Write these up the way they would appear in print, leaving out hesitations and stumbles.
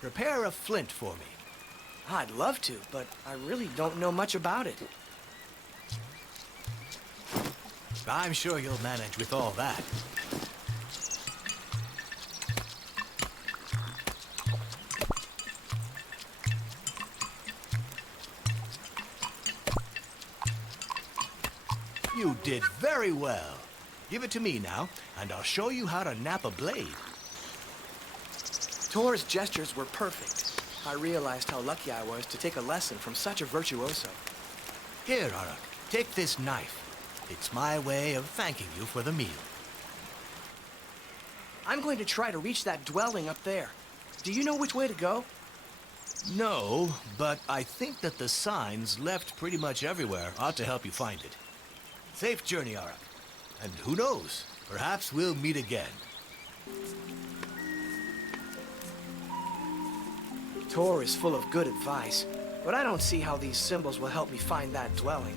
Prepare a flint for me. I'd love to, but I really don't know much about it. I'm sure you'll manage with all that. You did very well. Give it to me now, and I'll show you how to nap a blade. Tor's gestures were perfect. I realized how lucky I was to take a lesson from such a virtuoso. Here, Arak, take this knife. It's my way of thanking you for the meal. I'm going to try to reach that dwelling up there. Do you know which way to go? No, but I think that the signs left pretty much everywhere ought to help you find it. Safe journey, Arak. And who knows, perhaps we'll meet again. Tor is full of good advice, but I don't see how these symbols will help me find that dwelling.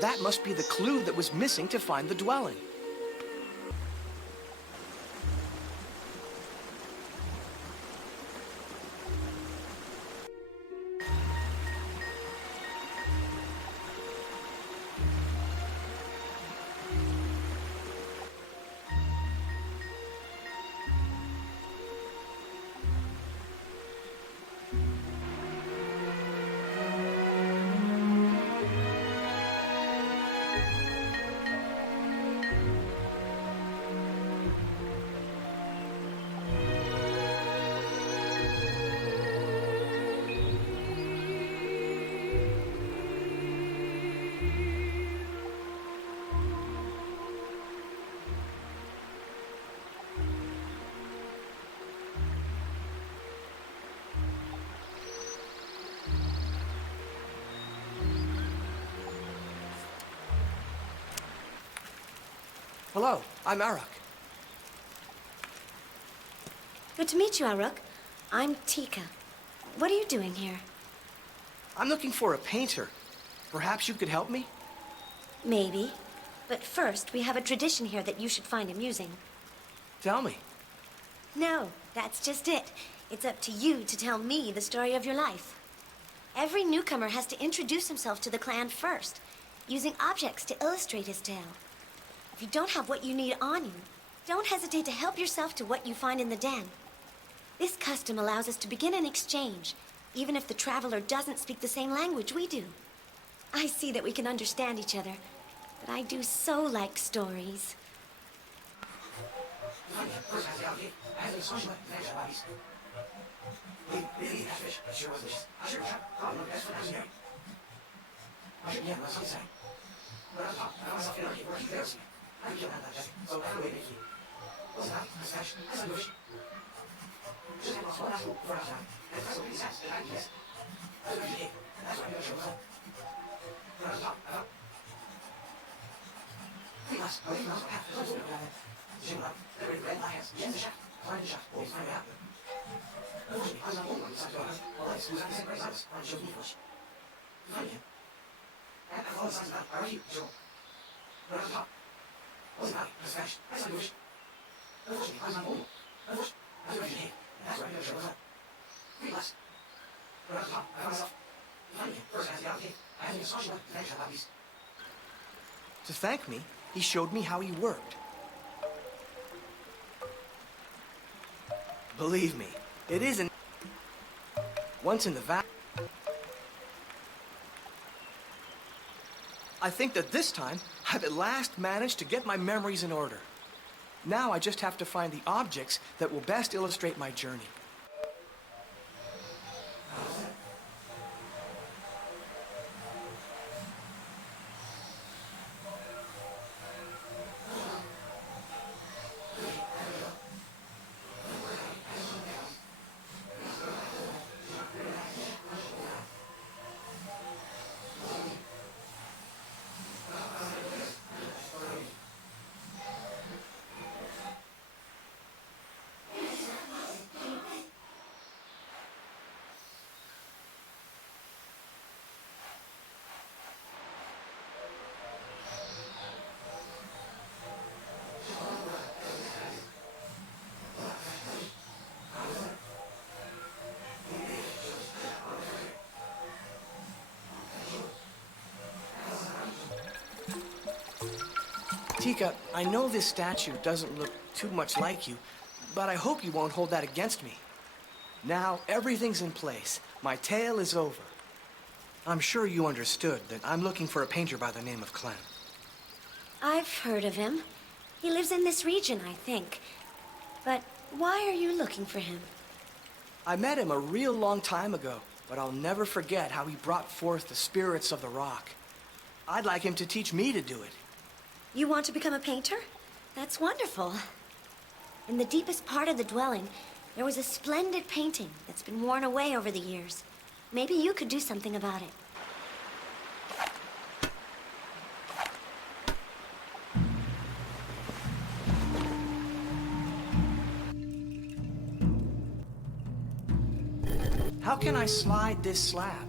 That must be the clue that was missing to find the dwelling. Hello, I'm Arak. Good to meet you, Aruk. I'm Tika. What are you doing here? I'm looking for a painter. Perhaps you could help me? Maybe. But first, we have a tradition here that you should find amusing. Tell me. No, that's just it. It's up to you to tell me the story of your life. Every newcomer has to introduce himself to the clan first, using objects to illustrate his tale. If you don't have what you need on you, don't hesitate to help yourself to what you find in the den. This custom allows us to begin an exchange, even if the traveler doesn't speak the same language we do. I see that we can understand each other, but I do so like stories. To thank me, he showed me how he worked. Believe me, it isn't. Once in the valley, I think that this time, I've at last managed to get my memories in order. Now I just have to find the objects that will best illustrate my journey. Tika, I know this statue doesn't look too much like you, but I hope you won't hold that against me. Now, everything's in place. My tale is over. I'm sure you understood that I'm looking for a painter by the name of Clem. I've heard of him. He lives in this region, I think. But why are you looking for him? I met him a real long time ago, but I'll never forget how he brought forth the spirits of the rock. I'd like him to teach me to do it. You want to become a painter? That's wonderful. In the deepest part of the dwelling, there was a splendid painting that's been worn away over the years. Maybe you could do something about it. How can I slide this slab?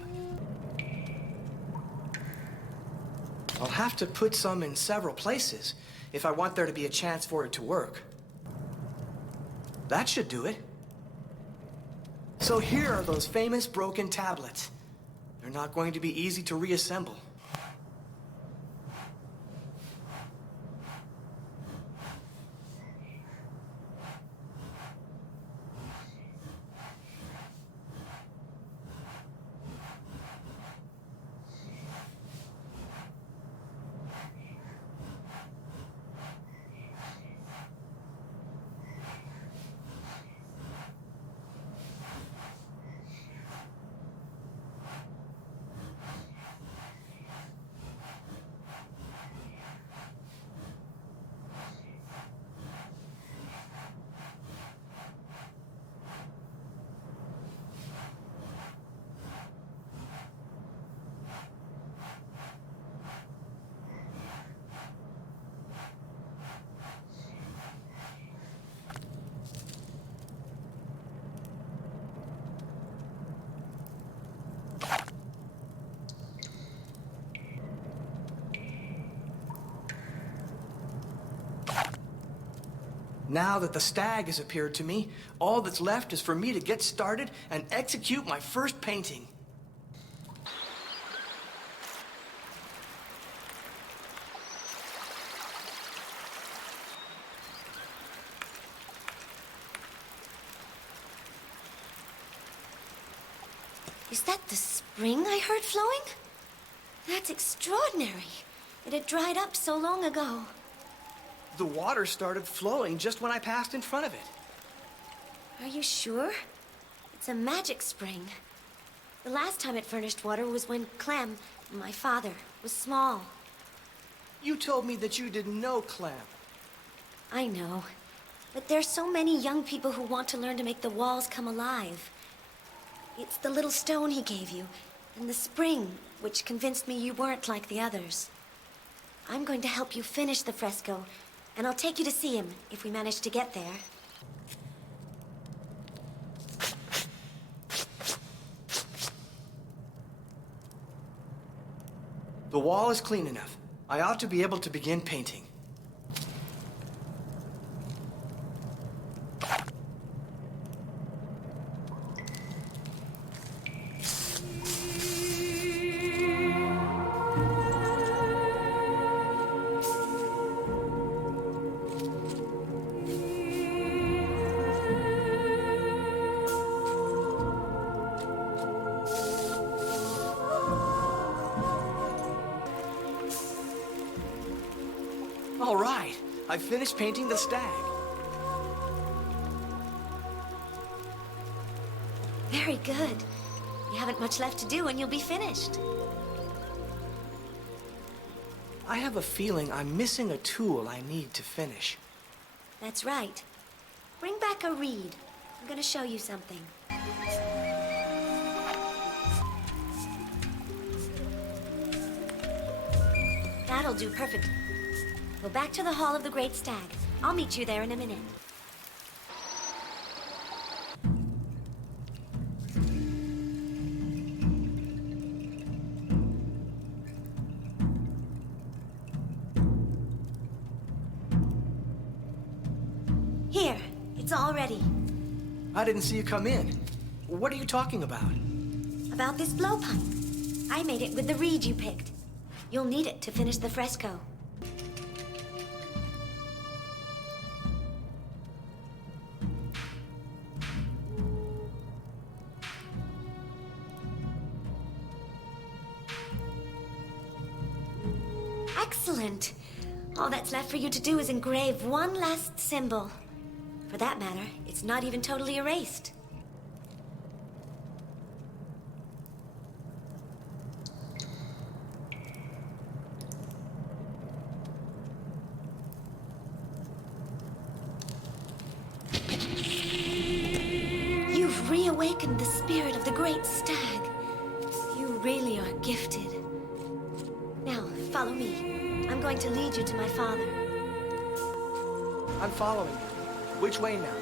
I'll have to put some in several places if I want there to be a chance for it to work. That should do it. So here are those famous broken tablets. They're not going to be easy to reassemble. Now that the stag has appeared to me, all that's left is for me to get started and execute my first painting. Is that the spring I heard flowing? That's extraordinary. It had dried up so long ago. The water started flowing just when I passed in front of it. Are you sure? It's a magic spring. The last time it furnished water was when Clem, my father, was small. You told me that you didn't know Clem. I know. But there's so many young people who want to learn to make the walls come alive. It's the little stone he gave you, and the spring, which convinced me you weren't like the others. I'm going to help you finish the fresco, and I'll take you to see him if we manage to get there. The wall is clean enough. I ought to be able to begin painting. All right, I finished painting the stag. Very good. You haven't much left to do and you'll be finished. I have a feeling I'm missing a tool I need to finish. That's right. Bring back a reed. I'm going to show you something. That'll do perfectly. Go back to the Hall of the Great Stag. I'll meet you there in a minute. Here, it's all ready. I didn't see you come in. What are you talking about? About this blowpipe. I made it with the reed you picked. You'll need it to finish the fresco. Excellent. All that's left for you to do is engrave one last symbol. For that matter, it's not even totally erased. You've reawakened the spirit of the great stag. You really are gifted. Now, follow me. I'm going to lead you to my father. I'm following you. Which way now?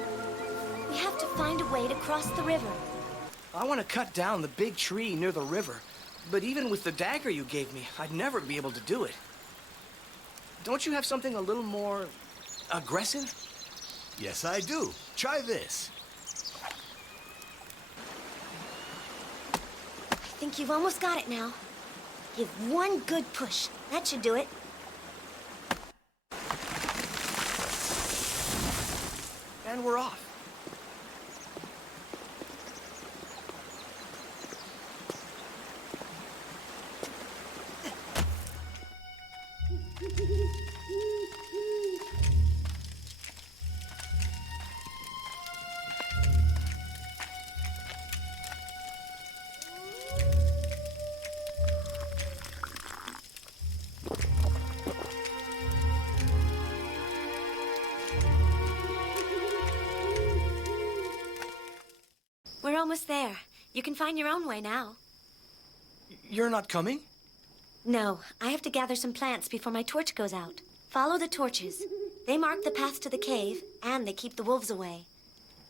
We have to find a way to cross the river. I want to cut down the big tree near the river. But even with the dagger you gave me, I'd never be able to do it. Don't you have something a little more aggressive? Yes, I do. Try this. I think you've almost got it now. Give one good push. That should do it. And we're off. We're almost there. You can find your own way now. You're not coming? No, I have to gather some plants before my torch goes out. Follow the torches. They mark the path to the cave, and they keep the wolves away.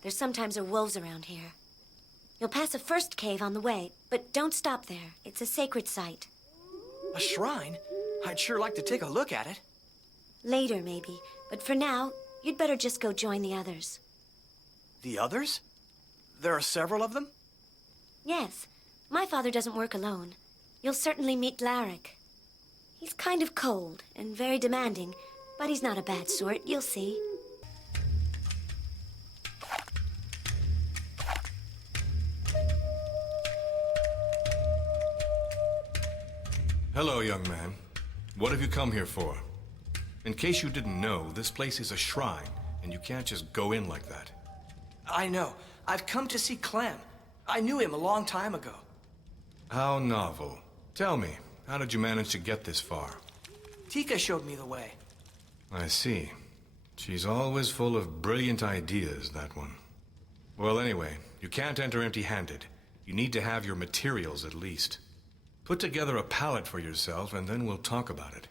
There sometimes are wolves around here. You'll pass a first cave on the way, but don't stop there. It's a sacred site. A shrine? I'd sure like to take a look at it. Later, maybe. But for now, you'd better just go join the others. The others? There are several of them? Yes. My father doesn't work alone. You'll certainly meet Larrick. He's kind of cold and very demanding, but he's not a bad sort. You'll see. Hello, young man. What have you come here for? In case you didn't know, this place is a shrine, and you can't just go in like that. I know. I've come to see Clem. I knew him a long time ago. How novel. Tell me, how did you manage to get this far? Tika showed me the way. I see. She's always full of brilliant ideas, that one. Well, anyway, you can't enter empty-handed. You need to have your materials at least. Put together a palette for yourself, and then we'll talk about it.